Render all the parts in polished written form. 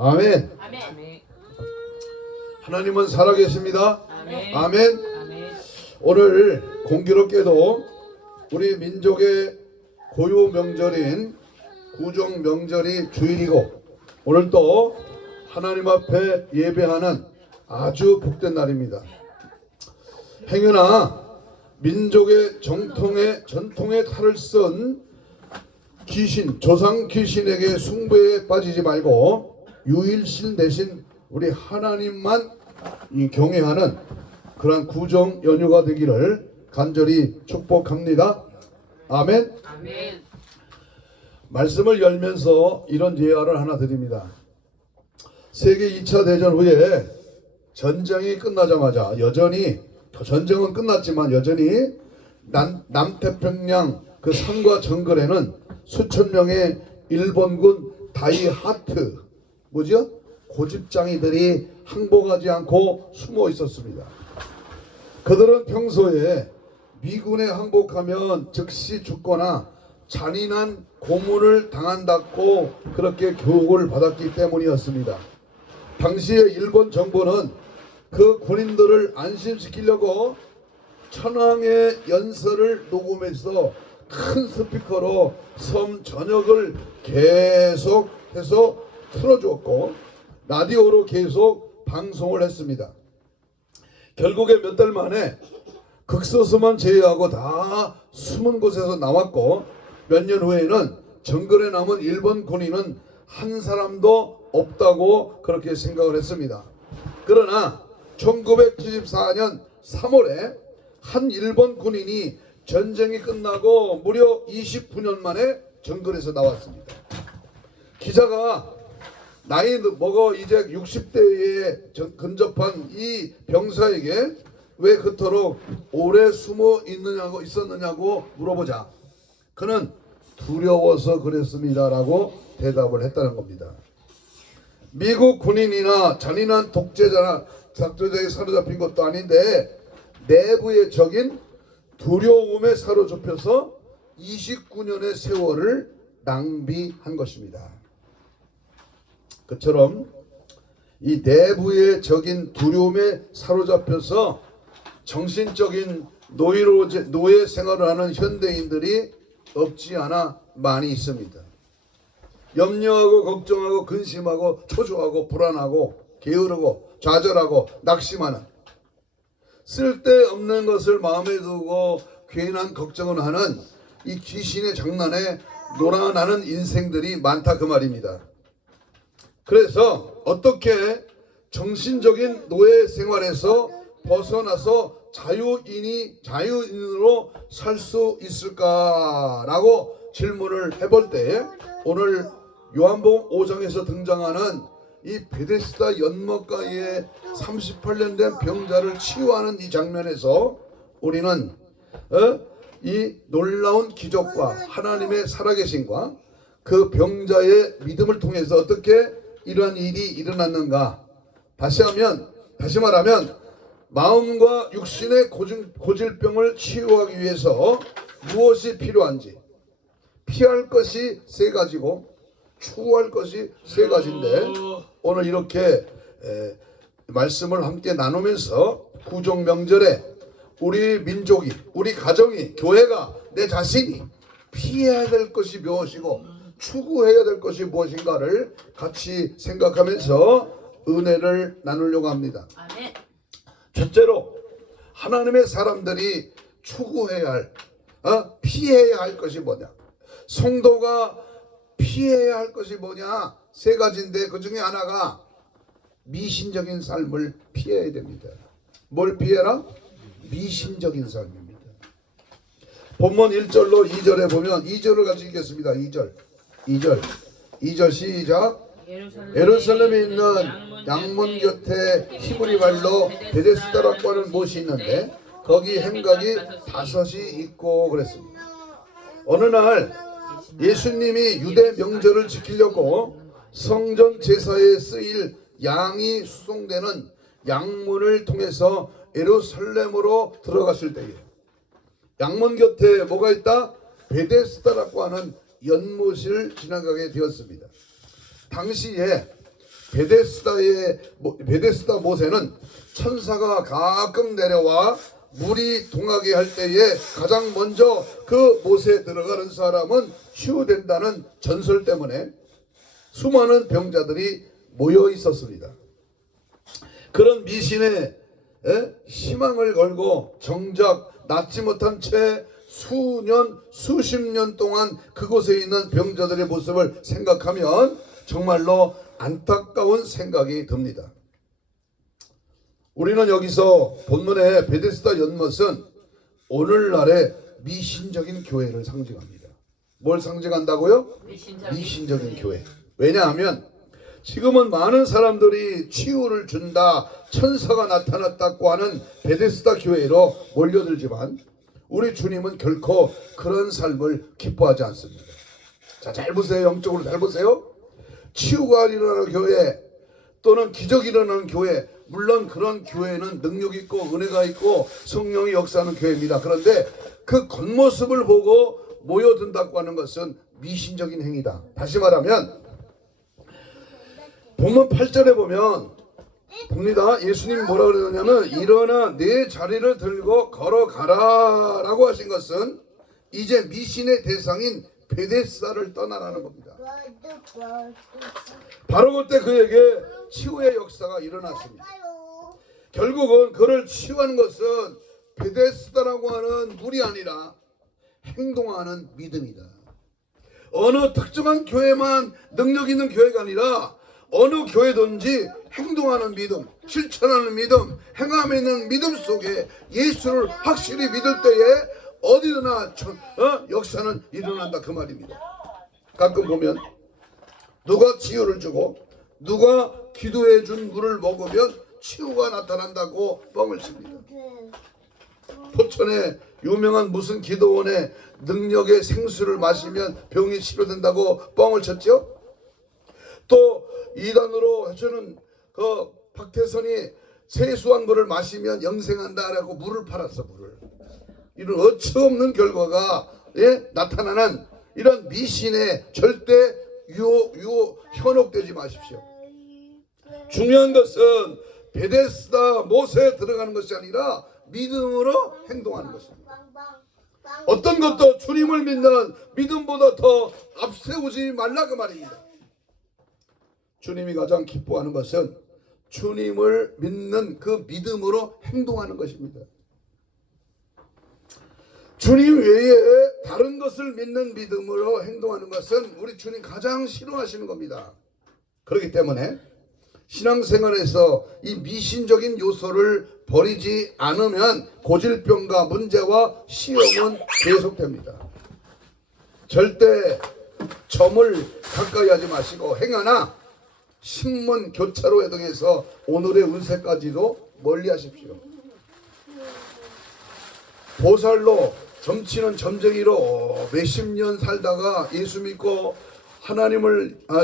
아멘. 아멘. 하나님은 살아계십니다. 아멘. 아멘. 아멘. 오늘 공교롭게도 우리 민족의 고유 명절인 구정 명절이 주일이고 오늘 또 하나님 앞에 예배하는 아주 복된 날입니다. 행여나 민족의 전통의 탈을 쓴 귀신, 조상 귀신에게 숭배에 빠지지 말고 유일신 대신 우리 하나님만 경외하는 그런 구정 연휴가 되기를 간절히 축복합니다. 아멘. 아멘. 말씀을 열면서 이런 예화를 하나 드립니다. 세계 2차 대전 후에 전쟁이 끝나자마자 여전히 전쟁은 끝났지만 여전히 남태평양 그 산과 정글에는 수천 명의 일본군 다이하트 뭐죠? 고집장이들이 항복하지 않고 숨어 있었습니다. 그들은 평소에 미군에 항복하면 즉시 죽거나 잔인한 고문을 당한다고 그렇게 교육을 받았기 때문이었습니다. 당시에 일본 정부는 그 군인들을 안심시키려고 천황의 연설을 녹음해서 큰 스피커로 섬 전역을 계속해서 틀어주었고 라디오로 계속 방송을 했습니다. 결국에 몇 달 만에 극소수만 제외하고 다 숨은 곳에서 나왔고 몇 년 후에는 정글에 남은 일본 군인은 한 사람도 없다고 그렇게 생각을 했습니다. 그러나 1974년 3월에 한 일본 군인이 전쟁이 끝나고 무려 29년 만에 정글에서 나왔습니다. 기자가 나이 먹어 이제 60대에 근접한 이 병사에게 왜 그토록 오래 숨어 있었느냐고 물어보자. 그는 두려워서 그랬습니다라고 대답을 했다는 겁니다. 미국 군인이나 잔인한 독재자에 사로잡힌 것도 아닌데 내부의 적인 두려움에 사로잡혀서 29년의 세월을 낭비한 것입니다. 그처럼 이 내부의 적인 두려움에 사로잡혀서 정신적인 노예 생활을 하는 현대인들이 없지 않아 많이 있습니다. 염려하고 걱정하고 근심하고 초조하고 불안하고 게으르고 좌절하고 낙심하는 쓸데없는 것을 마음에 두고 괜한 걱정을 하는 이 귀신의 장난에 놀아나는 인생들이 많다 그 말입니다. 그래서 어떻게 정신적인 노예 생활에서 벗어나서 자유인으로 살 수 있을까라고 질문을 해볼 때 오늘 요한복음 5장에서 등장하는 이 베데스다 연못가에 38년 된 병자를 치유하는 이 장면에서 우리는 이 놀라운 기적과 하나님의 살아계심과 그 병자의 믿음을 통해서 어떻게 이러한 일이 일어났는가. 다시 말하면 마음과 육신의 고질병을 치유하기 위해서 무엇이 필요한지 피할 것이 세 가지고 추구할 것이 세 가지인데 오늘 이렇게 말씀을 함께 나누면서 구정 명절에 우리 민족이 우리 가정이 교회가 내 자신이 피해야 될 것이 무엇이고 추구해야 될 것이 무엇인가를 같이 생각하면서 은혜를 나누려고 합니다. 아멘. 첫째로 하나님의 사람들이 추구해야 할 피해야 할 것이 뭐냐. 성도가 피해야 할 것이 뭐냐. 세 가지인데 그 중에 하나가 미신적인 삶을 피해야 됩니다. 뭘 피해라? 미신적인 삶입니다. 본문 1절로 2절에 보면 2절을 같이 읽겠습니다. 2절 시작. 예루살렘에 있는 양문 곁에 히브리 말로 베데스다라고 하는 못이 있는데 거기 행각이 5이 있고 그랬습니다. 어느 날 예수님이 유대 명절을 지키려고 성전 제사에 쓰일 양이 수송되는 양문을 통해서 예루살렘으로 들어갔을 때에 양문 곁에 뭐가 있다? 베데스다라고 하는 연못을 지나가게 되었습니다. 당시에 베데스다 못에는 천사가 가끔 내려와 물이 동하게 할 때에 가장 먼저 그 못에 들어가는 사람은 치유된다는 전설 때문에 수많은 병자들이 모여 있었습니다. 그런 미신에 희망을 걸고 정작 낫지 못한 채 수년 수십 년 동안 그곳에 있는 병자들의 모습을 생각하면 정말로 안타까운 생각이 듭니다. 우리는 여기서 본문의 베데스다 연못은 오늘날의 미신적인 교회를 상징합니다. 뭘 상징한다고요? 미신적인 교회. 왜냐하면 지금은 많은 사람들이 치유를 준다, 천사가 나타났다고 하는 베데스다 교회로 몰려들지만 우리 주님은 결코 그런 삶을 기뻐하지 않습니다. 자, 잘 보세요. 영적으로 잘 보세요. 치유가 일어나는 교회 또는 기적이 일어나는 교회, 물론 그런 교회는 능력 있고 은혜가 있고 성령이 역사하는 교회입니다. 그런데 그 겉모습을 보고 모여든다고 하는 것은 미신적인 행위다. 다시 말하면 본문 8절에 보면 봅니다. 예수님이 뭐라 그러냐면 일어나 내 자리를 들고 걸어가라 라고 하신 것은 이제 미신의 대상인 베데스다를 떠나라는 겁니다. 바로 그때 그에게 치유의 역사가 일어났습니다. 결국은 그를 치유하는 것은 베데스다라고 하는 물이 아니라 행동하는 믿음이다. 어느 특정한 교회만 능력 있는 교회가 아니라 어느 교회든지 행동하는 믿음, 실천하는 믿음, 행함에 있는 믿음 속에 예수를 확실히 믿을 때에 어디나 역사는 일어난다 그 말입니다. 가끔 보면 누가 치유를 주고 누가 기도해 준 물을 먹으면 치유가 나타난다고 뻥을 칩니다. 포천에 유명한 무슨 기도원의 능력의 생수를 마시면 병이 치료된다고 뻥을 쳤죠. 또 이단으로 해주는 그 박태선이 세수한 물을 마시면 영생한다라고 물을 팔았어. 물을. 이런 어처없는 결과가 나타나는 이런 미신에 절대 현혹되지 마십시오. 중요한 것은 베데스다 못에 들어가는 것이 아니라 믿음으로 행동하는 것입니다. 어떤 것도 주님을 믿는 믿음보다 더 앞세우지 말라 그 말입니다. 주님이 가장 기뻐하는 것은 주님을 믿는 그 믿음으로 행동하는 것입니다. 주님 외에 다른 것을 믿는 믿음으로 행동하는 것은 우리 주님 가장 싫어하시는 겁니다. 그렇기 때문에 신앙생활에서 이 미신적인 요소를 버리지 않으면 고질병과 문제와 시험은 계속됩니다. 절대 점을 가까이 하지 마시고 행하나 신문, 교차로 등에서 오늘의 운세까지도 멀리 하십시오. 보살로 점치는 점쟁이로 몇십 년 살다가 예수 믿고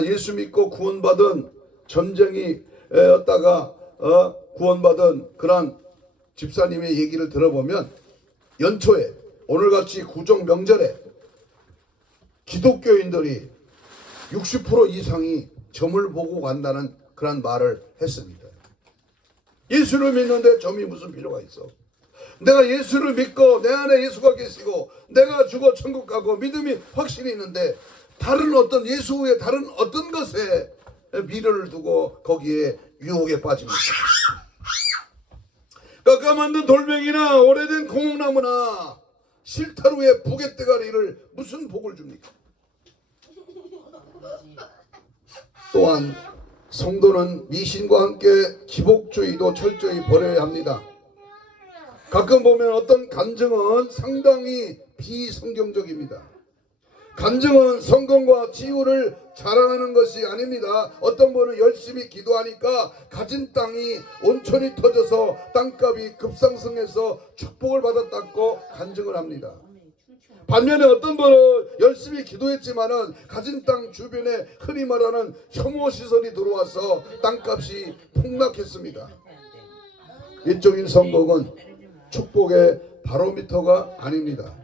예수 믿고 구원받은 점쟁이였다가 구원받은 그런 집사님의 얘기를 들어보면 연초에 오늘같이 구정 명절에 기독교인들이 60% 이상이 점을 보고 간다는 그런 말을 했습니다. 예수를 믿는데 점이 무슨 필요가 있어? 내가 예수를 믿고 내 안에 예수가 계시고 내가 죽어 천국 가고 믿음이 확실히 있는데 다른 어떤 예수 후에 다른 어떤 것에 미련을 두고 거기에 유혹에 빠집니다. 깎아 만든 돌멩이나 오래된 고목나무나 실타루에 부갯대가리를 무슨 복을 줍니까? 또한 성도는 미신과 함께 기복주의도 철저히 버려야 합니다. 가끔 보면 어떤 간증은 상당히 비성경적입니다. 간증은 성공과 치유를 자랑하는 것이 아닙니다. 어떤 분은 열심히 기도하니까 가진 땅이 온천이 터져서 땅값이 급상승해서 축복을 받았다고 간증을 합니다. 반면에 어떤 분은 열심히 기도했지만은 가진 땅 주변에 흔히 말하는 혐오시설이 들어와서 땅값이 폭락했습니다. 이적인 성공은 축복의 바로미터가 아닙니다.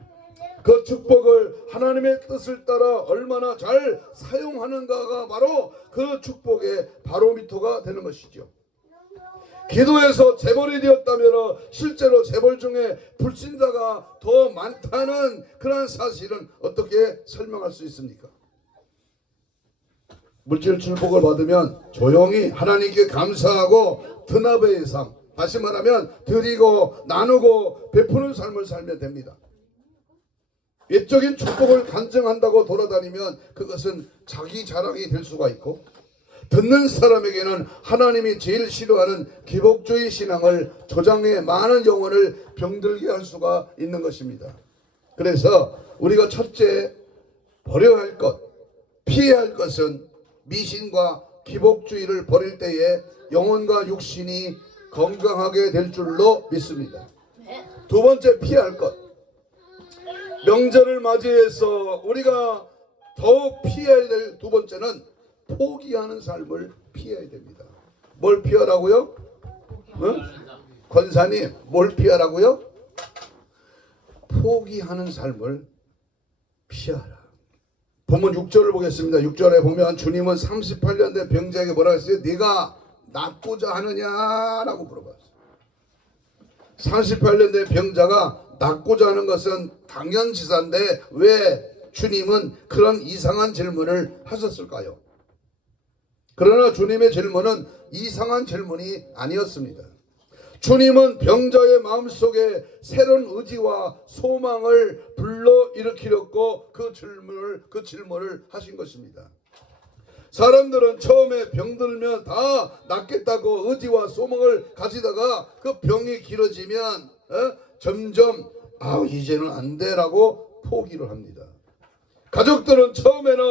그 축복을 하나님의 뜻을 따라 얼마나 잘 사용하는가가 바로 그 축복의 바로미터가 되는 것이죠. 기도에서 재벌이 되었다면 실제로 재벌 중에 불신자가 더 많다는 그런 사실은 어떻게 설명할 수 있습니까? 물질 축복을 받으면 조용히 하나님께 감사하고 드나베의 삶, 다시 말하면 드리고 나누고 베푸는 삶을 살면 됩니다. 외적인 축복을 간증한다고 돌아다니면 그것은 자기 자랑이 될 수가 있고, 듣는 사람에게는 하나님이 제일 싫어하는 기복주의 신앙을 조장해 많은 영혼을 병들게 할 수가 있는 것입니다. 그래서 우리가 첫째 버려야 할 것, 피해야 할 것은 미신과 기복주의를 버릴 때에 영혼과 육신이 건강하게 될 줄로 믿습니다. 두 번째 피해야 할 것, 명절을 맞이해서 우리가 더욱 피해야 될 두 번째는 포기하는 삶을 피해야 됩니다. 뭘 피하라고요? 응? 권사님, 뭘 피하라고요? 포기하는 삶을 피하라. 본문 6절을 보겠습니다. 6절에 보면 주님은 38년 된 병자에게 뭐라고 했어요? 네가 낫고자 하느냐라고 물어봤어요. 38년 된 병자가 낫고자 하는 것은 당연지사인데 왜 주님은 그런 이상한 질문을 하셨을까요? 그러나 주님의 질문은 이상한 질문이 아니었습니다. 주님은 병자의 마음속에 새로운 의지와 소망을 불러일으키려고 그 질문을 하신 것입니다. 사람들은 처음에 병들면 다 낫겠다고 의지와 소망을 가지다가 그 병이 길어지면 점점 이제는 안 돼라고 포기를 합니다. 가족들은 처음에는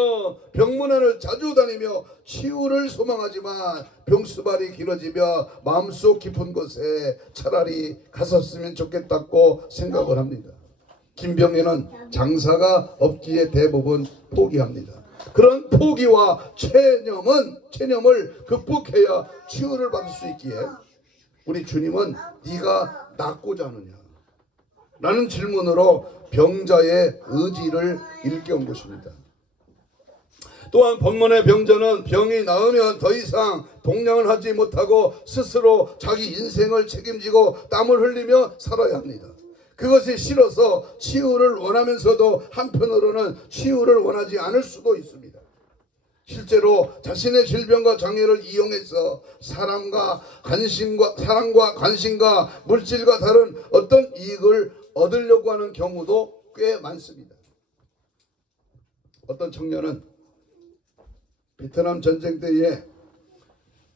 병문안을 자주 다니며 치유를 소망하지만 병수발이 길어지며 마음속 깊은 곳에 차라리 갔었으면 좋겠다고 생각을 합니다. 김병에는 장사가 없기에 대부분 포기합니다. 그런 포기와 체념을 극복해야 치유를 받을 수 있기에 우리 주님은 네가 낫고자 하느냐 라는 질문으로 병자의 의지를 일깨운 것입니다. 또한 본문의 병자는 병이 나으면 더 이상 동냥을 하지 못하고 스스로 자기 인생을 책임지고 땀을 흘리며 살아야 합니다. 그것이 싫어서 치유를 원하면서도 한편으로는 치유를 원하지 않을 수도 있습니다. 실제로 자신의 질병과 장애를 이용해서 사랑과 관심과 물질과 다른 어떤 이익을 얻으려고 하는 경우도 꽤 많습니다. 어떤 청년은 베트남 전쟁 때에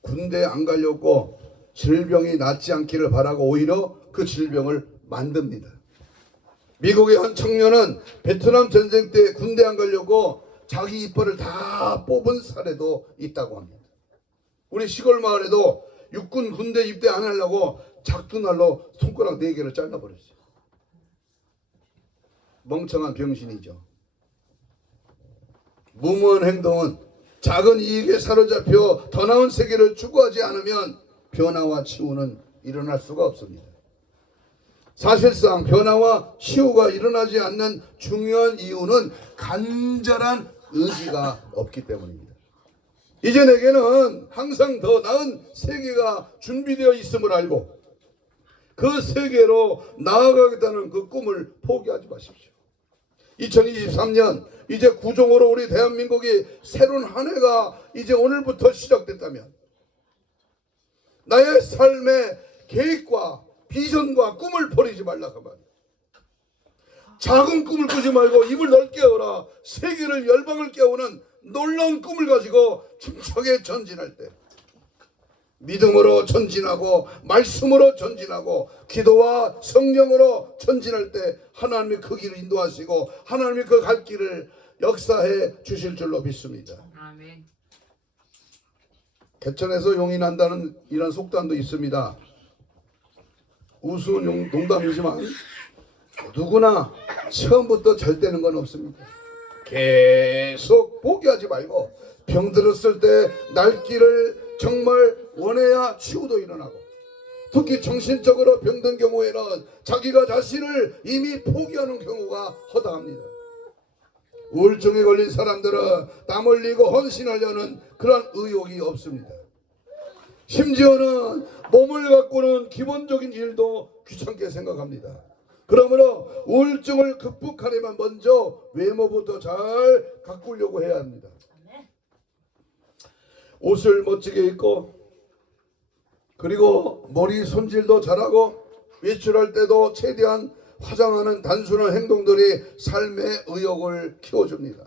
군대에 안 가려고 질병이 낫지 않기를 바라고 오히려 그 질병을 만듭니다. 미국의 한 청년은 베트남 전쟁 때 군대 안 가려고 자기 이빨을 다 뽑은 사례도 있다고 합니다. 우리 시골 마을에도 육군 군대 입대 안 하려고 작두날로 손가락 4개를 잘라버렸어요. 멍청한 병신이죠. 무모한 행동은 작은 이익에 사로잡혀 더 나은 세계를 추구하지 않으면 변화와 치유는 일어날 수가 없습니다. 사실상 변화와 치유가 일어나지 않는 중요한 이유는 간절한 의지가 없기 때문입니다. 이제 내게는 항상 더 나은 세계가 준비되어 있음을 알고 그 세계로 나아가겠다는 그 꿈을 포기하지 마십시오. 2023년 이제 구종으로 우리 대한민국이 새로운 한 해가 이제 오늘부터 시작됐다면 나의 삶의 계획과 비전과 꿈을 버리지 말라고 말이야. 작은 꿈을 꾸지 말고 입을 넓게 열어 세계를 열방을 깨우는 놀라운 꿈을 가지고 힘차게 전진할 때 믿음으로 전진하고 말씀으로 전진하고 기도와 성령으로 전진할 때 하나님이 그 길을 인도하시고 하나님이 그 갈 길을 역사해 주실 줄로 믿습니다. 아멘. 개천에서 용이 난다는 이런 속담도 있습니다. 우스운 농담이지만 누구나 처음부터 잘 되는 건 없습니다. 계속 포기하지 말고 병들었을 때 날 길을 정말 원해야 치유도 일어나고 특히 정신적으로 병든 경우에는 자기가 자신을 이미 포기하는 경우가 허다합니다. 우울증에 걸린 사람들은 땀 흘리고 헌신하려는 그런 의욕이 없습니다. 심지어는 몸을 가꾸는 기본적인 일도 귀찮게 생각합니다. 그러므로 우울증을 극복하려면 먼저 외모부터 잘 가꾸려고 해야 합니다. 옷을 멋지게 입고, 그리고 머리 손질도 잘하고, 외출할 때도 최대한 화장하는 단순한 행동들이 삶의 의욕을 키워줍니다.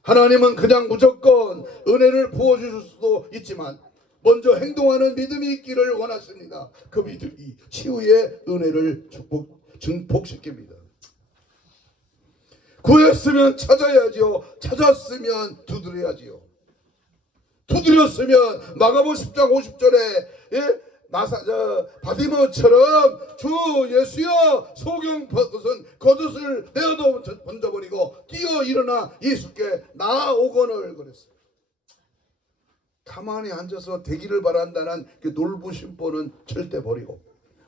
하나님은 그냥 무조건 은혜를 부어주실 수도 있지만 먼저 행동하는 믿음이 있기를 원하십니다. 그 믿음이 치유의 은혜를 증폭시킵니다. 구했으면 찾아야지요. 찾았으면 두드려야지요. 두드렸으면 마가복음 10장 50절에 바디모처럼 주 예수여 소경 겉옷을 내어도 던져버리고 뛰어 일어나 예수께 나아오거늘 그랬어요. 가만히 앉아서 되기를 바란다는 그 놀부심보는 절대 버리고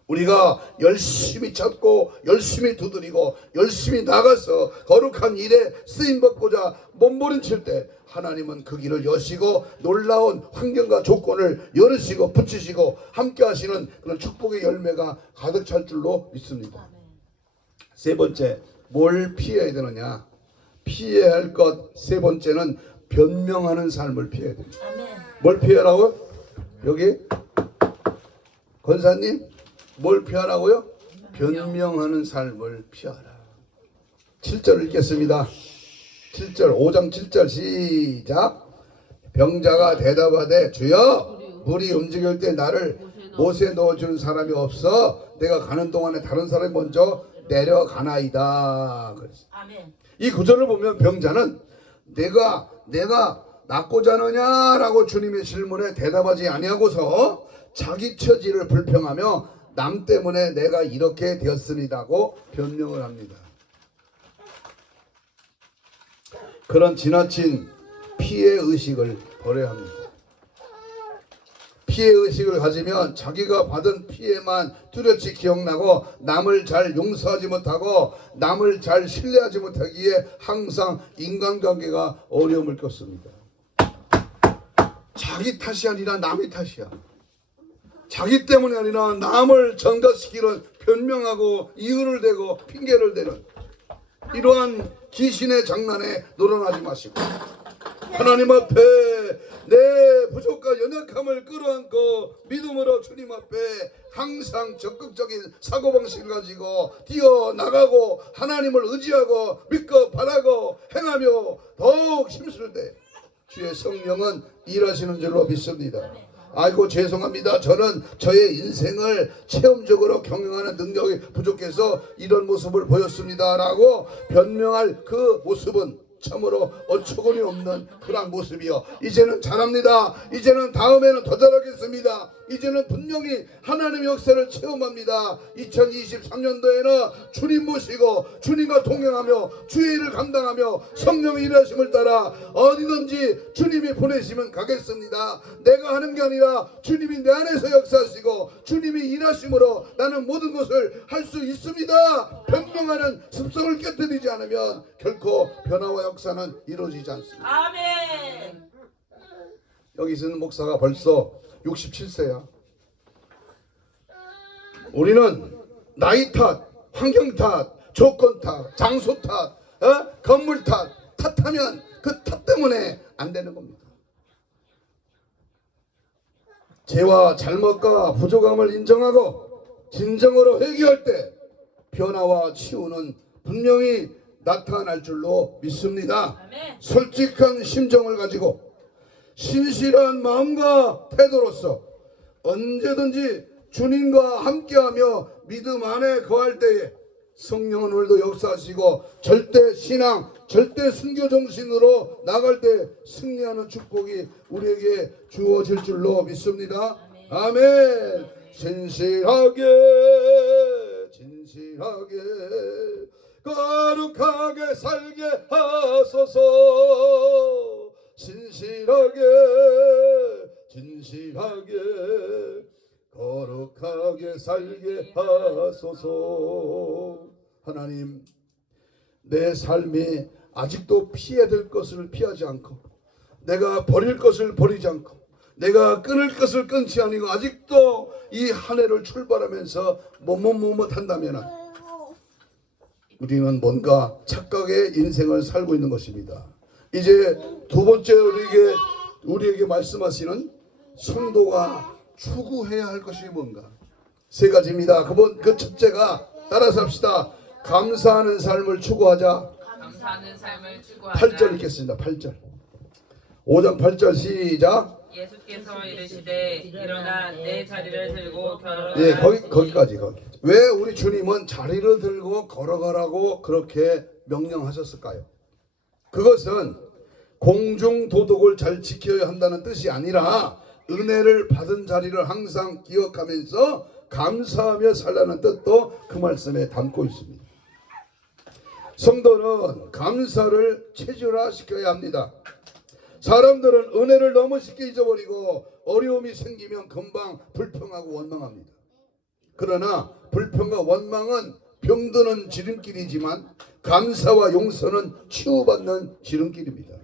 우리가 열심히 찾고 열심히 두드리고 열심히 나가서 거룩한 일에 쓰임받고자 몸부림칠 때 하나님은 그 길을 여시고 놀라운 환경과 조건을 열으시고 붙이시고 함께 하시는 그런 축복의 열매가 가득 찰 줄로 믿습니다. 세 번째, 뭘 피해야 되느냐? 피해야 할 것 세 번째는 변명하는 삶을 피해야 됩니다. 뭘 피하라고? 여기 권사님 뭘 피하라고요? 변명하는 삶을 피하라. 7절 읽겠습니다. 7절 5장 7절 시작. 병자가 대답하되 주여 물이 움직일 때 나를 못에 넣어준 사람이 없어 내가 가는 동안에 다른 사람이 먼저 내려가나이다. 아멘. 이 구절을 보면 병자는 내가 낫고자 하느냐라고 주님의 질문에 대답하지 아니하고서 자기 처지를 불평하며 남 때문에 내가 이렇게 되었습니다고 변명을 합니다. 그런 지나친 피해의식을 버려야 합니다. 피해의식을 가지면 자기가 받은 피해만 뚜렷이 기억나고 남을 잘 용서하지 못하고 남을 잘 신뢰하지 못하기에 항상 인간관계가 어려움을 겪습니다. 자기 탓이 아니라 남의 탓이야. 자기 때문이 아니라 남을 전가시키는 변명하고 이유를 대고 핑계를 대는 이러한 귀신의 장난에 놀아나지 마시고 하나님 앞에 내 부족과 연약함을 끌어안고 믿음으로 주님 앞에 항상 적극적인 사고방식을 가지고 뛰어나가고 하나님을 의지하고 믿고 바라고 행하며 더욱 힘쓸 때 주의 성령은 일하시는 줄로 믿습니다. 아이고 죄송합니다. 저는 저의 인생을 체험적으로 경영하는 능력이 부족해서 이런 모습을 보였습니다 라고 변명할 그 모습은 참으로 어처구니 없는 그런 모습이요. 이제는 잘합니다. 이제는 다음에는 더 잘하겠습니다. 이제는 분명히 하나님의 역사를 체험합니다. 2023년도에는 주님 모시고 주님과 동행하며 주의 일을 감당하며 성령의 일하심을 따라 어디든지 주님이 보내시면 가겠습니다. 내가 하는 게 아니라 주님이 내 안에서 역사하시고 주님이 일하심으로 나는 모든 것을 할 수 있습니다. 변명하는 습성을 깨뜨리지 않으면 결코 변화와 역사는 이루어지지 않습니다. 아멘. 여기 있는 목사가 벌써 67세야. 우리는 나이 탓, 환경 탓, 조건 탓, 장소 탓, 건물 탓하면 그 탓 때문에 안 되는 겁니다. 죄와 잘못과 부족함을 인정하고 진정으로 회개할 때 변화와 치유는 분명히 나타날 줄로 믿습니다. 아멘. 솔직한 심정을 가지고 신실한 마음과 태도로서 언제든지 주님과 함께하며 믿음 안에 거할 때에 성령은 오늘도 역사하시고 절대 신앙, 절대 순교 정신으로 나갈 때 승리하는 축복이 우리에게 주어질 줄로 믿습니다. 아멘. 진실하게 거룩하게 살게 하소서. 진실하게 거룩하게 살게 하소서. 하나님, 내 삶이 아직도 피해야 될 것을 피하지 않고, 내가 버릴 것을 버리지 않고, 내가 끊을 것을 끊지 아니고 아직도 이 한 해를 출발하면서 못한다면 우리는 뭔가 착각의 인생을 살고 있는 것입니다. 이제 두 번째 우리에게 말씀하시는 성도가 추구해야 할 것이 뭔가? 세 가지입니다. 그 첫째가 따라서 합시다. 감사하는 삶을 추구하자. 감사하는 삶을 추구하자. 8절 읽겠습니다. 8절. 5장 8절 시작. 예수께서 이르시되 일어나 내 자리를 들고 걸어가라. 예, 거기까지. 왜 우리 주님은 자리를 들고 걸어가라고 그렇게 명령하셨을까요? 그것은 공중 도덕을 잘 지켜야 한다는 뜻이 아니라 은혜를 받은 자리를 항상 기억하면서 감사하며 살라는 뜻도 그 말씀에 담고 있습니다. 성도는 감사를 체질화시켜야 합니다. 사람들은 은혜를 너무 쉽게 잊어버리고 어려움이 생기면 금방 불평하고 원망합니다. 그러나 불평과 원망은 병드는 지름길이지만 감사와 용서는 치유받는 지름길입니다.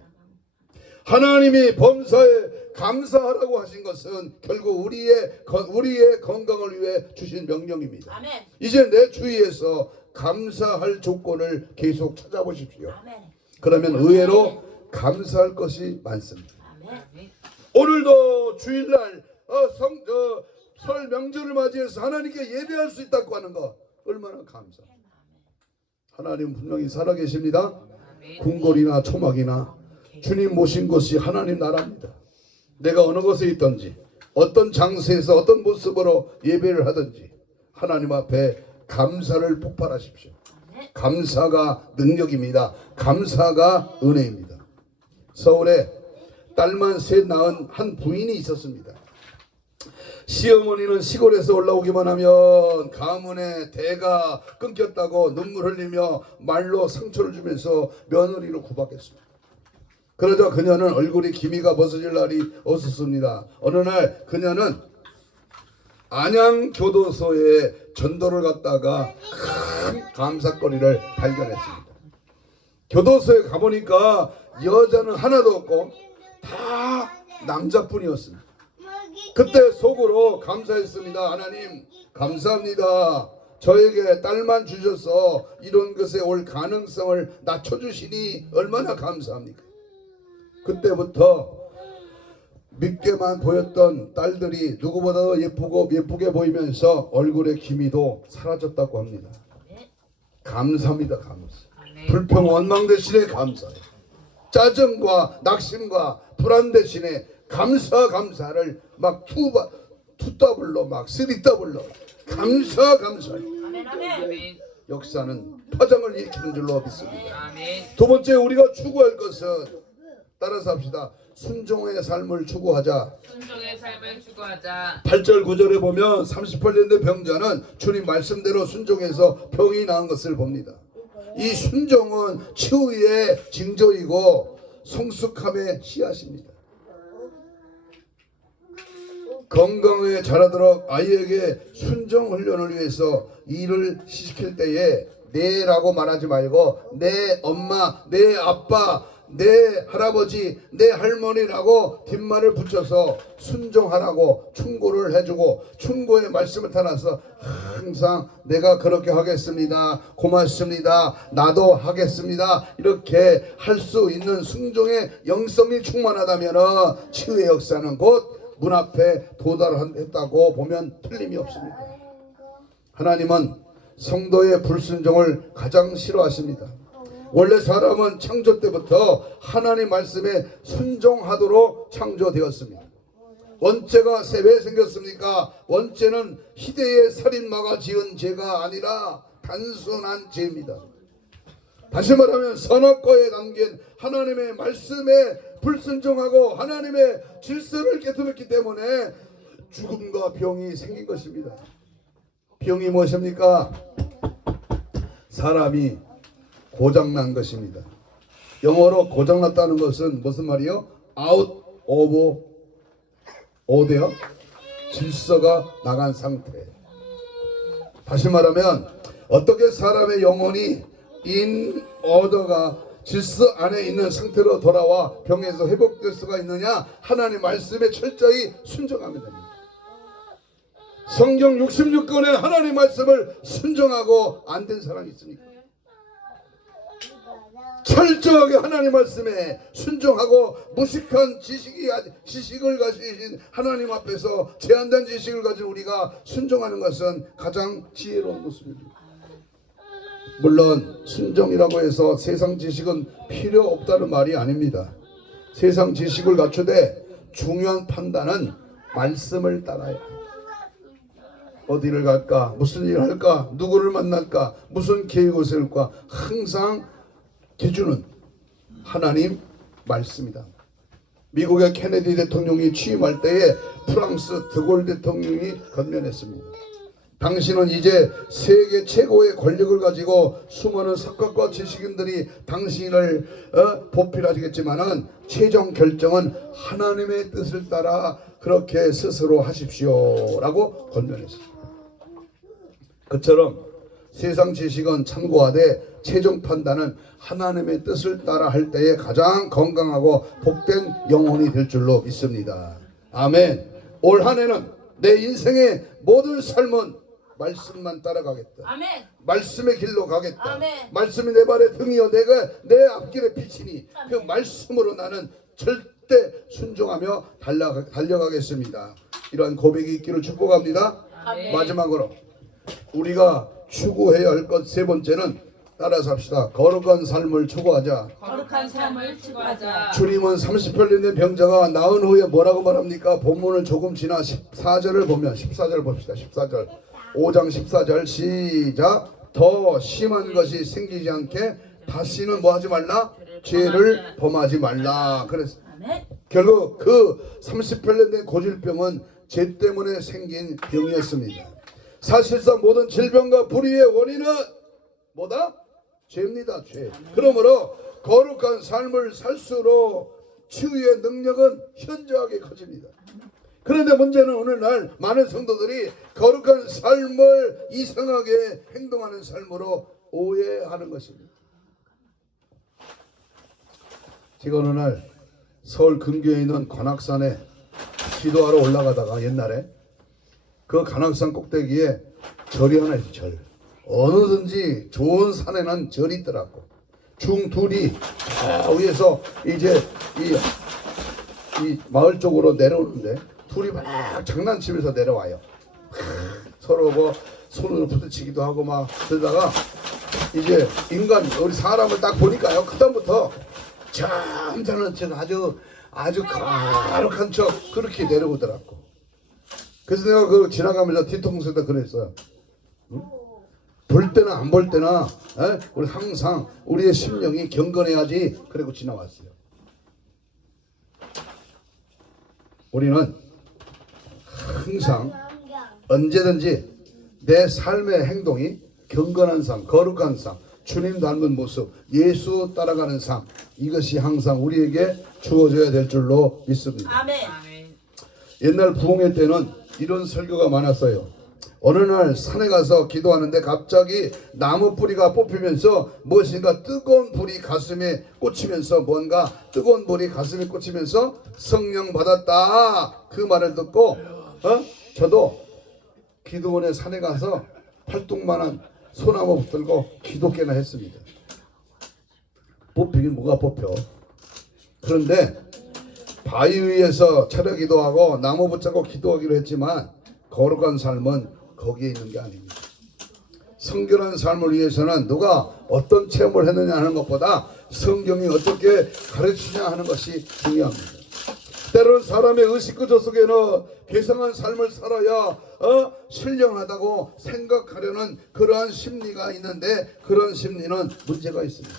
하나님이 범사에 감사하라고 하신 것은 결국 우리의 건강을 위해 주신 명령입니다. 아멘. 이제 내 주위에서 감사할 조건을 계속 찾아보십시오. 아멘. 그러면 의외로 감사할 것이 많습니다. 아멘. 오늘도 주일날 설 명절을 맞이해서 하나님께 예배할 수 있다고 하는 것 얼마나 감사. 하나님 분명히 살아계십니다. 궁궐이나 초막이나 주님 모신 곳이 하나님 나라입니다. 내가 어느 곳에 있든지 어떤 장소에서 어떤 모습으로 예배를 하든지 하나님 앞에 감사를 폭발하십시오. 감사가 능력입니다. 감사가 은혜입니다. 서울에 딸만 셋 낳은 한 부인이 있었습니다. 시어머니는 시골에서 올라오기만 하면 가문의 대가 끊겼다고 눈물 흘리며 말로 상처를 주면서 며느리를 구박했습니다. 그러자 그녀는 얼굴이 기미가 벗어질 날이 없었습니다. 어느 날 그녀는 안양교도소에 전도를 갔다가 큰 감사거리를 발견했습니다. 교도소에 가보니까 여자는 하나도 없고 다 남자뿐이었습니다. 그때 속으로 감사했습니다. 하나님 감사합니다. 저에게 딸만 주셔서 이런 것에 올 가능성을 낮춰주시니 얼마나 감사합니까? 그때부터 밉게만 보였던 딸들이 누구보다도 예쁘게 보이면서 얼굴의 기미도 사라졌다고 합니다. 감사합니다. 감사. 불평 원망 대신에 감사. 짜증과 낙심과 불안 대신에 감사를 막 투더블로 막 쓰리더블로 감사. 아멘. 아멘. 역사는 파장을 일으키는 줄로 믿습니다. 아멘. 두 번째 우리가 추구할 것은 따라서 합시다. 순종의 삶을 추구하자. 순종의 삶을 추구하자. 8절 9절에 보면 38년 된 병자는 주님 말씀대로 순종해서 병이 나은 것을 봅니다. 이 순종은 치유의 징조이고 성숙함의 씨앗입니다. 건강에 자라도록 아이에게 순종 훈련을 위해서 일을 시킬 때에 내라고 말하지 말고 내 엄마, 내 아빠, 내 할아버지, 내 할머니라고 뒷말을 붙여서 순종하라고 충고를 해주고 충고의 말씀을 따라서 항상 내가 그렇게 하겠습니다. 고맙습니다. 나도 하겠습니다. 이렇게 할 수 있는 순종의 영성이 충만하다면 치유의 역사는 곧 문 앞에 도달했다고 보면 틀림이 없습니다. 하나님은 성도의 불순종을 가장 싫어하십니다. 원래 사람은 창조 때부터 하나님 말씀에 순종하도록 창조되었습니다. 원죄가 왜 생겼습니까? 원죄는 희대의 살인마가 지은 죄가 아니라 단순한 죄입니다. 다시 말하면 선악과에 담긴 하나님의 말씀에 불순종하고 하나님의 질서를 깨뜨렸기 때문에 죽음과 병이 생긴 것입니다. 병이 무엇입니까? 사람이 고장난 것입니다. 영어로 고장났다는 것은 무슨 말이요? out of order, 질서가 나간 상태. 다시 말하면 어떻게 사람의 영혼이 인 오더가 질서 안에 있는 상태로 돌아와 병에서 회복될 수가 있느냐? 하나님 말씀에 철저히 순종하면 됩니다. 성경 66권의 하나님 말씀을 순종하고 안 된 사람이 있습니까? 철저하게 하나님 말씀에 순종하고 무식한 지식을 가지신 하나님 앞에서 제한된 지식을 가진 우리가 순종하는 것은 가장 지혜로운 모습입니다. 물론 순종이라고 해서 세상 지식은 필요 없다는 말이 아닙니다. 세상 지식을 갖추되 중요한 판단은 말씀을 따라야. 어디를 갈까? 무슨 일을 할까? 누구를 만날까? 무슨 계획을 세울까? 항상 기준은 하나님 말씀이다. 미국의 케네디 대통령이 취임할 때에 프랑스 드골 대통령이 건면했습니다. 당신은 이제 세계 최고의 권력을 가지고 수많은 석학과 지식인들이 당신을 보필하시겠지만은 최종 결정은 하나님의 뜻을 따라 그렇게 스스로 하십시오라고 권면했습니다. 그처럼 세상 지식은 참고하되 최종 판단은 하나님의 뜻을 따라 할 때에 가장 건강하고 복된 영혼이 될 줄로 믿습니다. 아멘. 올 한 해는 내 인생의 모든 삶은 말씀만 따라가겠다. 아멘. 말씀의 길로 가겠다. 아멘. 말씀이 내 발의 등이요 내가 내 앞길의 빛이니 그 말씀으로 나는 절대 순종하며 달려가겠습니다. 이러한 고백이 있기를 축복합니다. 아멘. 마지막으로 우리가 추구해야 할 것 세 번째는 따라서 합시다. 거룩한 삶을 추구하자. 거룩한 삶을 추구하자. 주님은 38년 된 병자가 나은 후에 뭐라고 말합니까? 본문을 조금 지나 14절을 보면 14절 봅시다. 14절 5장 14절 시작. 더 심한 것이 생기지 않게 다시는 뭐 하지 말라? 죄를 범하지 말라. 그래서 결국 그 38년 된 고질병은 죄 때문에 생긴 병이었습니다. 사실상 모든 질병과 불의의 원인은 뭐다? 죄입니다. 죄. 그러므로 거룩한 삶을 살수록 치유의 능력은 현저하게 커집니다. 그런데 문제는 오늘날 많은 성도들이 거룩한 삶을 이상하게 행동하는 삶으로 오해하는 것입니다. 제가 어느 날 서울 근교에 있는 관악산에 기도하러 올라가다가 옛날에 그 관악산 꼭대기에 절이 하나 있어요. 절. 어느든지 좋은 산에는 절이 있더라고. 중둘이 위에서 이제 이 마을 쪽으로 내려오는데 둘이 막 장난치면서 내려와요. 서로 뭐 손으로 부딪히기도 하고 막 그러다가 이제 인간 우리 사람을 딱 보니까요. 그다음부터 잠자는 척 아주 거룩한 척 그렇게 내려오더라고. 그래서 내가 그 지나가면서 뒤통수에다 그랬어요. 응? 볼 때나 안 볼 때나 우리 항상 우리의 심령이 경건해야지. 그리고 지나왔어요. 우리는 항상 언제든지 내 삶의 행동이 경건한 삶, 거룩한 삶, 주님 닮은 모습, 예수 따라가는 삶, 이것이 항상 우리에게 주어져야 될 줄로 믿습니다. 아멘. 옛날 부흥회 때는 이런 설교가 많았어요. 어느 날 산에 가서 기도하는데 갑자기 나무 뿌리가 뽑히면서 무엇인가 뜨거운 불이 가슴에 꽂히면서 뭔가 뜨거운 불이 가슴에 꽂히면서 성령 받았다. 그 말을 듣고 저도 기도원에 산에 가서 팔뚝만한 소나무 붙들고 기도깨나 했습니다. 뽑히긴 뭐가 뽑혀. 그런데 바위 위에서 차려 기도하고 나무 붙잡고 기도하기로 했지만 거룩한 삶은 거기에 있는 게 아닙니다. 성결한 삶을 위해서는 누가 어떤 체험을 했느냐 하는 것보다 성경이 어떻게 가르치냐 하는 것이 중요합니다. 때로는 사람의 의식구조 속에는 괴상한 삶을 살아야 신령하다고 생각하려는 그러한 심리가 있는데 그런 심리는 문제가 있습니다.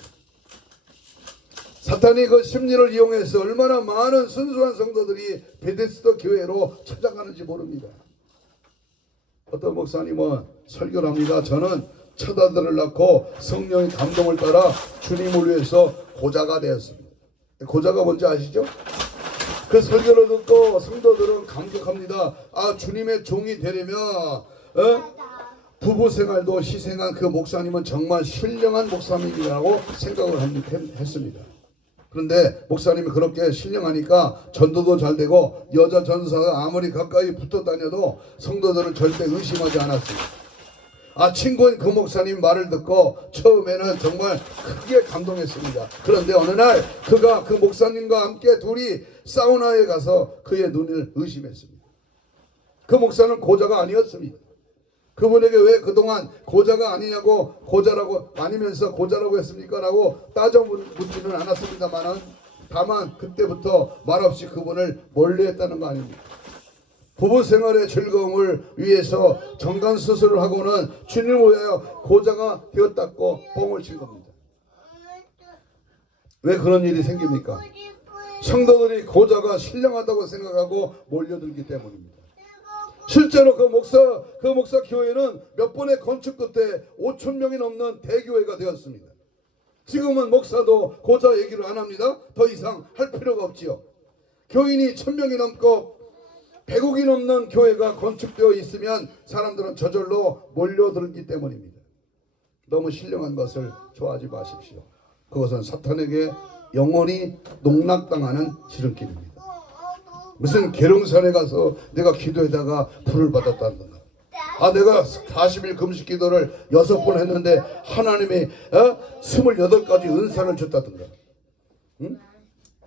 사탄이 그 심리를 이용해서 얼마나 많은 순수한 성도들이 베데스다 교회로 찾아가는지 모릅니다. 어떤 목사님은 설교를 합니다. 저는 첫 아들을 낳고 성령의 감동을 따라 주님을 위해서 고자가 되었습니다. 고자가 뭔지 아시죠? 그 설교를 듣고 성도들은 감격합니다. 아, 주님의 종이 되려면 부부 생활도 희생한 그 목사님은 정말 신령한 목사님이라고 생각을 했습니다. 그런데 목사님이 그렇게 신령하니까 전도도 잘 되고 여자 전사가 아무리 가까이 붙어 다녀도 성도들은 절대 의심하지 않았습니다. 아, 친구인 그 목사님 말을 듣고 처음에는 정말 크게 감동했습니다. 그런데 어느 날 그가 그 목사님과 함께 둘이 사우나에 가서 그의 눈을 의심했습니다. 그 목사는 고자가 아니었습니다. 그분에게 왜 그동안 고자가 아니냐고 고자라고 아니면서 고자라고 했습니까? 라고 따져 묻지는 않았습니다만은 다만 그때부터 말없이 그분을 멀리했다는 거 아닙니까? 부부 생활의 즐거움을 위해서 정관 수술을 하고는 주님을 위하여 고자가 되었다고 뻥을 친 겁니다. 왜 그런 일이 생깁니까? 성도들이 고자가 신령하다고 생각하고 몰려들기 때문입니다. 실제로 그 목사 교회는 몇 번의 건축 끝에 5천 명이 넘는 대교회가 되었습니다. 지금은 목사도 고자 얘기를 안 합니다. 더 이상 할 필요가 없지요. 교인이 1,000명이 넘고 100억이 넘는 교회가 건축되어 있으면 사람들은 저절로 몰려들기 때문입니다. 너무 신령한 것을 좋아하지 마십시오. 그것은 사탄에게 영원히 농락당하는 지름길입니다. 무슨 계룡산에 가서 내가 기도에다가 불을 받았다든가, 아, 내가 40일 금식 기도를 6번 했는데 하나님이 28가지 은사를 줬다든가,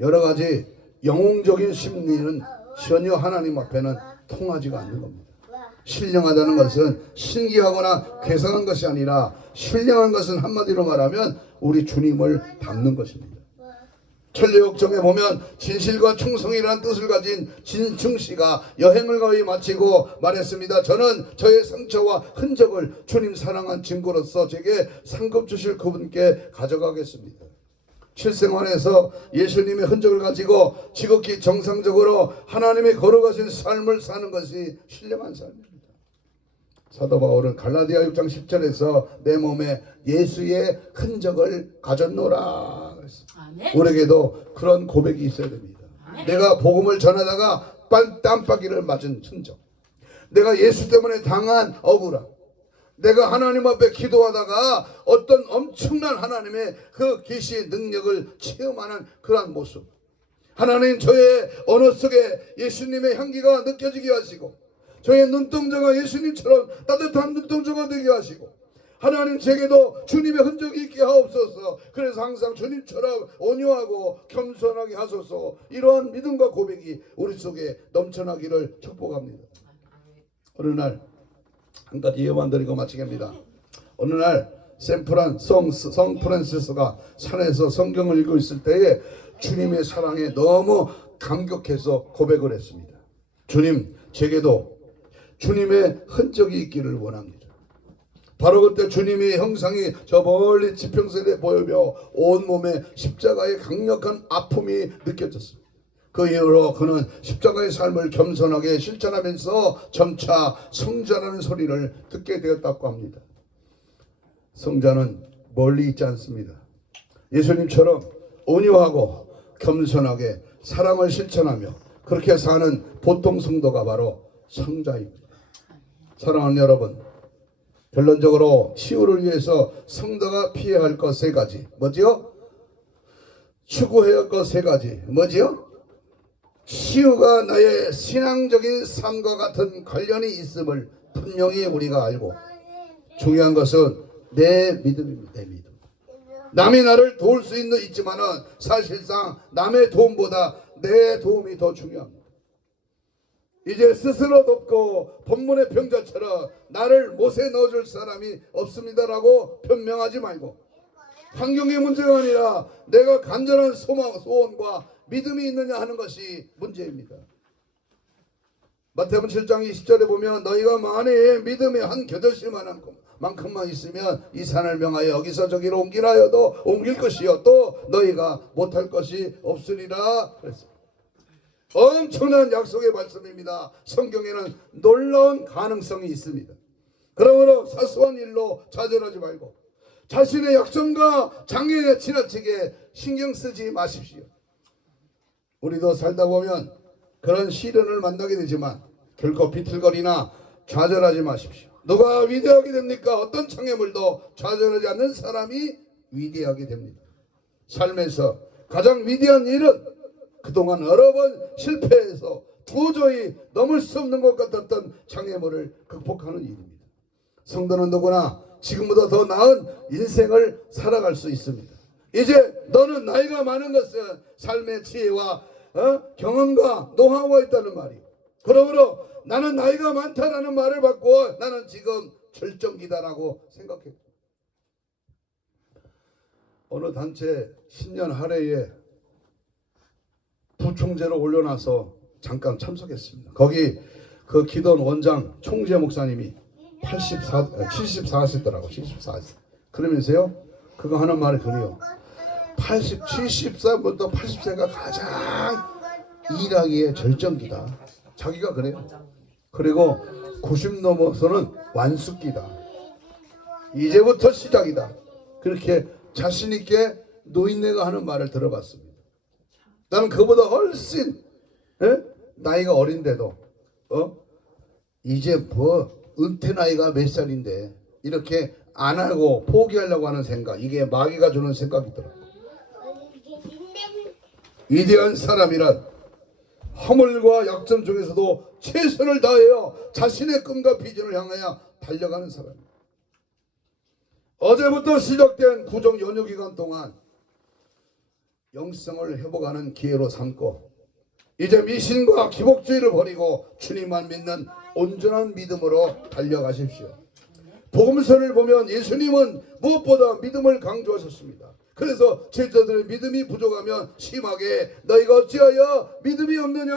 여러 가지 영웅적인 심리는 전혀 하나님 앞에는 통하지가 않는 겁니다. 신령하다는 것은 신기하거나 괴상한 것이 아니라 신령한 것은 한마디로 말하면 우리 주님을 닮는 것입니다. 천리역정에 보면 진실과 충성이라는 뜻을 가진 진충씨가 여행을 거의 마치고 말했습니다. 저는 저의 상처와 흔적을 주님 사랑한 증거로서 제게 상급 주실 그분께 가져가겠습니다. 실생활에서 예수님의 흔적을 가지고 지극히 정상적으로 하나님이 걸어가신 삶을 사는 것이 신령한 삶입니다. 사도 바울은 갈라디아 6장 10절에서 내 몸에 예수의 흔적을 가졌노라 그랬어요. 우리에게도 그런 고백이 있어야 됩니다. 내가 복음을 전하다가 땀바퀴를 맞은 흔적, 내가 예수 때문에 당한 억울함, 내가 하나님 앞에 기도하다가 어떤 엄청난 하나님의 그 계시의 능력을 체험하는 그러한 모습, 하나님 저의 언어 속에 예수님의 향기가 느껴지게 하시고 저의 눈동자가 예수님처럼 따뜻한 눈동자가 되게 하시고 하나님 제게도 주님의 흔적이 있게 하옵소서. 그래서 항상 주님처럼 온유하고 겸손하게 하소서. 이러한 믿음과 고백이 우리 속에 넘쳐나기를 축복합니다. 어느 날 한 가지 예만 드리고 마치겠습니다. 어느 날 성 프란시스가 산에서 성경을 읽고 있을 때에 주님의 사랑에 너무 감격해서 고백을 했습니다. 주님, 제게도 주님의 흔적이 있기를 원합니다. 바로 그때 주님의 형상이 저 멀리 지평선에 보이며 온몸에 십자가의 강력한 아픔이 느껴졌습니다. 그 이후로 그는 십자가의 삶을 겸손하게 실천하면서 점차 성자라는 소리를 듣게 되었다고 합니다. 성자는 멀리 있지 않습니다. 예수님처럼 온유하고 겸손하게 사랑을 실천하며 그렇게 사는 보통 성도가 바로 성자입니다. 사랑하는 여러분, 결론적으로 치유를 위해서 성도가 피해야 할 것 3가지 뭐지요? 추구해야 할 것 3가지 뭐지요? 치유가 나의 신앙적인 삶과 같은 관련이 있음을 분명히 우리가 알고, 중요한 것은 내 믿음입니다. 내 믿음. 남이 나를 도울 수 있지만은 사실상 남의 도움보다 내 도움이 더 중요합니다. 이제 스스로 돕고 본문의 병자처럼 나를 못에 넣어줄 사람이 없습니다라고 변명하지 말고, 환경의 문제가 아니라 내가 간절한 소원과 믿음이 있느냐 하는 것이 문제입니다. 마태복음 7장 20절에 보면 너희가 만일 믿음의 한 겨자씨만큼만 있으면 이 산을 명하여 여기서 저기로 옮기라 하여도 옮길 것이요 또 너희가 못할 것이 없으리라 그랬어요. 엄청난 약속의 말씀입니다. 성경에는 놀라운 가능성이 있습니다. 그러므로 사소한 일로 좌절하지 말고 자신의 약점과 장애에 지나치게 신경 쓰지 마십시오. 우리도 살다 보면 그런 시련을 만나게 되지만 결코 비틀거리나 좌절하지 마십시오. 누가 위대하게 됩니까? 어떤 장애물도 좌절하지 않는 사람이 위대하게 됩니다. 삶에서 가장 위대한 일은 그동안 여러 번 실패해서 도저히 넘을 수 없는 것 같았던 장애물을 극복하는 일입니다. 성도는 누구나 지금보다 더 나은 인생을 살아갈 수 있습니다. 이제 너는 나이가 많은 것은 삶의 지혜와 경험과 노하우가 있다는 말이에요. 그러므로 나는 나이가 많다라는 말을 받고 나는 지금 절정기다라고 생각했고, 어느 단체 신년 할애에 부총재로 올려놔서 잠깐 참석했습니다. 거기 그 기도원 원장 총재 목사님이 74세더라고. 74세. 그러면서요 그거 하는 말이 그래요. 70살부터 80세가 가장 일하기에 절정기다. 자기가 그래요. 그리고 90 넘어서는 완숙기다. 이제부터 시작이다. 그렇게 자신 있게 노인네가 하는 말을 들어봤습니다. 나는 그보다 훨씬 나이가 어린데도 이제 뭐 은퇴 나이가 몇 살인데 이렇게 안 하고 포기하려고 하는 생각, 이게 마귀가 주는 생각이더라고요. 위대한 사람이란 허물과 약점 중에서도 최선을 다하여 자신의 꿈과 비전을 향하여 달려가는 사람입니다. 어제부터 시작된 구정 연휴 기간 동안 영성을 회복하는 기회로 삼고 이제 미신과 기복주의를 버리고 주님만 믿는 온전한 믿음으로 달려가십시오. 복음서를 보면 예수님은 무엇보다 믿음을 강조하셨습니다. 그래서 제자들의 믿음이 부족하면 심하게 너희가 어찌하여 믿음이 없느냐,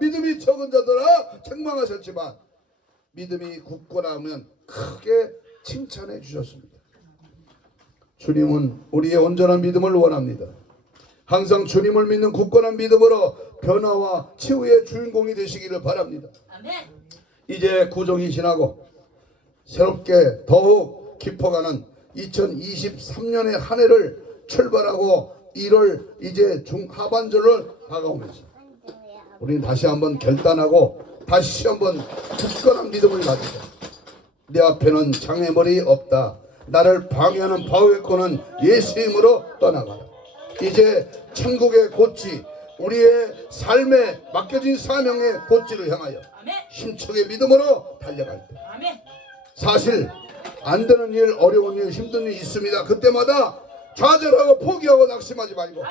믿음이 적은 자들아 책망하셨지만 믿음이 굳건하면 크게 칭찬해 주셨습니다. 주님은 우리의 온전한 믿음을 원합니다. 항상 주님을 믿는 굳건한 믿음으로 변화와 치유의 주인공이 되시기를 바랍니다. 아멘. 이제 구정이 지나고 새롭게 더욱 깊어가는 2023년의 한 해를 출발하고 1월 이제 중하반절을 다가오면서 우리는 다시 한번 결단하고 다시 한번 굳건한 믿음을 가지자. 내 앞에는 장애물이 없다. 나를 방해하는 바위권은 예수 이름으로 떠나가라. 이제 천국의 고치, 우리의 삶에 맡겨진 사명의 고치를 향하여 힘차게 믿음으로 달려갈 때 사실 안 되는 일, 어려운 일, 힘든 일 있습니다. 그때마다 좌절하고 포기하고 낙심하지 말고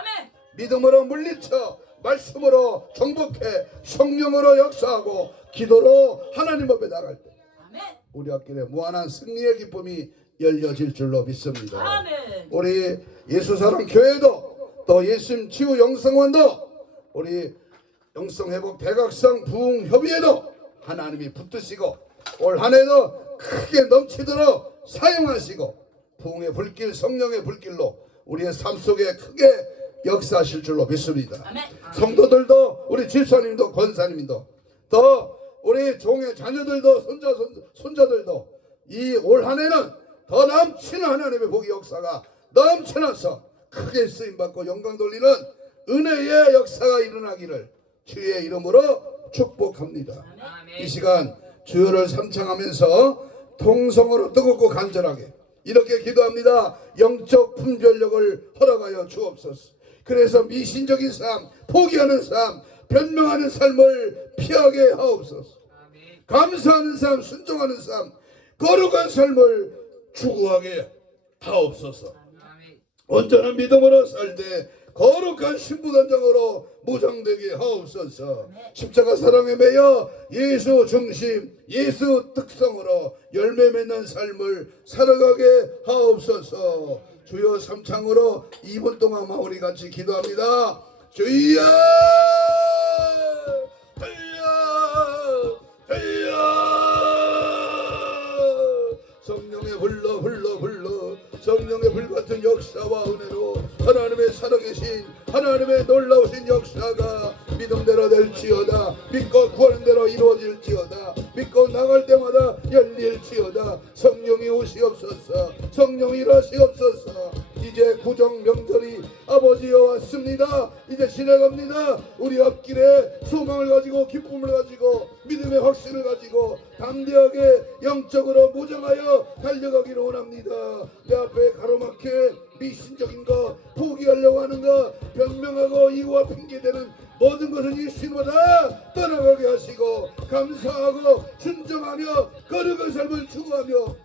믿음으로 물리쳐 말씀으로 정복해 성령으로 역사하고 기도로 하나님 앞에 나갈 때 우리 앞길에 무한한 승리의 기쁨이 열려질 줄로 믿습니다. 우리 예수사랑 교회도 또 예수님 치유 영성원도 우리 영성회복 대각성 부흥협의회도 하나님이 붙드시고 올 한해도 크게 넘치도록 사용하시고 부흥의 불길, 성령의 불길로 우리의 삶 속에 크게 역사하실 줄로 믿습니다. 성도들도 우리 집사님도 권사님도 또 우리 종의 자녀들도 손자들도 이 올 한해는 더 넘치는 하나님의 복의 역사가 넘쳐나서 크게 쓰임받고 영광 돌리는 은혜의 역사가 일어나기를 주의 이름으로 축복합니다. 이 시간 주여를 삼창하면서 통성으로 뜨겁고 간절하게 이렇게 기도합니다. 영적 분별력을 허락하여 주옵소서. 그래서 미신적인 삶, 포기하는 삶, 변명하는 삶을 피하게 하옵소서. 감사하는 삶, 순종하는 삶, 거룩한 삶을 추구하게 하옵소서. 온전한 믿음으로 살 때 거룩한 신부단장으로 무장되게 하옵소서. 십자가 사랑에 매여 예수 중심, 예수 특성으로 열매 맺는 삶을 살아가게 하옵소서. 주여 삼창으로 2분 동안 우리 같이 기도합니다. 주여 성령의 불러 성령의 불같은 역사와 은혜로 하나님의 살아계신 하나님의 놀라우신 역사가 믿음대로 될지어다. 믿고 구하는 대로 이루어질지어다. 믿고 나갈 때마다 열릴지어다. 성령이 오시옵소서. 성령이 일하시옵소서. 이제 구정 명절이 아버지여 왔습니다. 이제 지나갑니다. 기쁨을 가지고 믿음의 확신을 가지고 담대하게 영적으로 무장하여 달려가기를 원합니다. 내 앞에 가로막힌 미신적인 거, 포기하려고 하는 거, 변명하고 이유와 핑계대는 모든 것을 예수님보다 떠나가게 하시고 감사하고 순종하며 거룩한 삶을 추구하며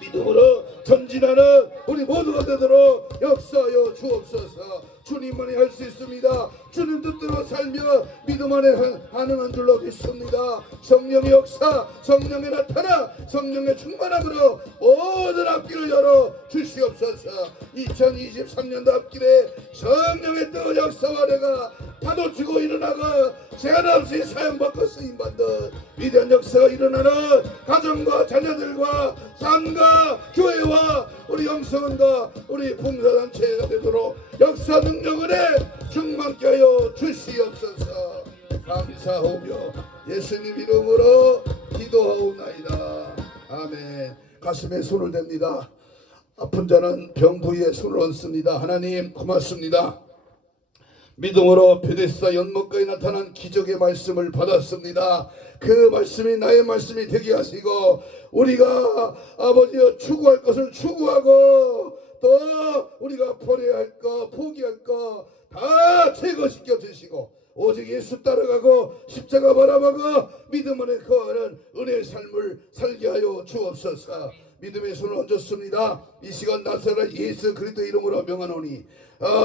믿음으로 전진하는 우리 모두가 되도록 역사하여 주옵소서. 주님만이 할 수 있습니다. 주님 뜻대로 살며 믿음 안에 가능한 줄로 믿습니다. 성령의 역사, 성령의 나타나, 성령의 충만함으로 모든 앞길을 열어 주시옵소서. 2023년도 앞길에 성령의 뜻 역사와 내가 파도치고 일어나가 제한 없이 사용받고 쓰임받는 위대한 역사가 일어나는 가정과 자녀들과 삶과 교회와 우리 영성원과 우리 봉사단체가 되도록 역사 능력을 충만케 하여 주시옵소서. 감사하며 예수님 이름으로 기도하옵나이다. 아멘. 가슴에 손을 댑니다. 아픈 자는 병 부위에 손을 얹습니다. 하나님 고맙습니다. 믿음으로 베데스다 연못가에 나타난 기적의 말씀을 받았습니다. 그 말씀이 나의 말씀이 되게 하시고 우리가 아버지여 추구할 것을 추구하고 또 우리가 버려야 할 것, 포기할 것 다 제거시켜 주시고 오직 예수 따라가고 십자가 바라보고 믿음 안에 거하는 은혜의 삶을 살게 하여 주옵소서. 믿음의 손을 얹었습니다. 이 시간 나사렛 예수 그리스도 이름으로 명하노니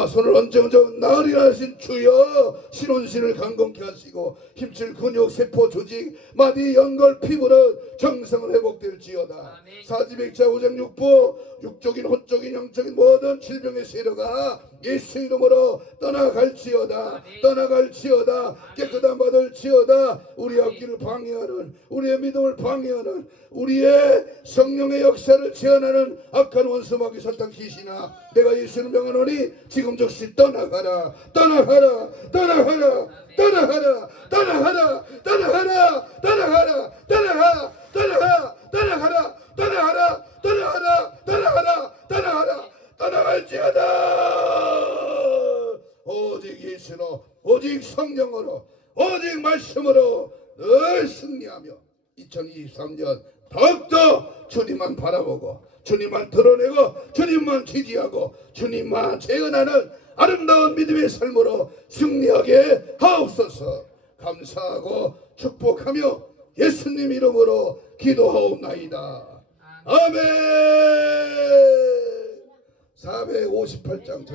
손을 얹어 나으리라 하신 주여 신혼신을 강건케 하시고 힘줄 근육 세포 조직 마디 연골 피부는 정성을 회복될지어다. 사지백자 오장육부 육적인 혼적인 영적인 모든 질병의 세력아 예수 이름으로 떠나갈지어다. 떠나갈지어다. 깨끗한 받을지어다. 우리 앞길을 방해하는 우리의 믿음을 방해하는 우리의 성령의 역사를 제한하는 악한 원수 마귀 사탄 귀신아 내가 예수를 명하노니 지금 즉시 떠나가라. 떠나가라. 떠나가라. 떠나가라. 떠나가라. 떠나가라. 떠나가라. 떠나가. 떠나가. 떠나가라. 떠나가라. 떠나가라. 떠나가라. 떠나가라. 떠나갈지어다. 오직 예수로 오직 성령으로 오직 말씀으로 늘 승리하며 2023년 더욱더 주님만 바라보고 주님만 드러내고 주님만 지지하고 주님만 재현하는 아름다운 믿음의 삶으로 승리하게 하옵소서. 감사하고 축복하며 예수님 이름으로 기도하옵나이다. 아멘. 458장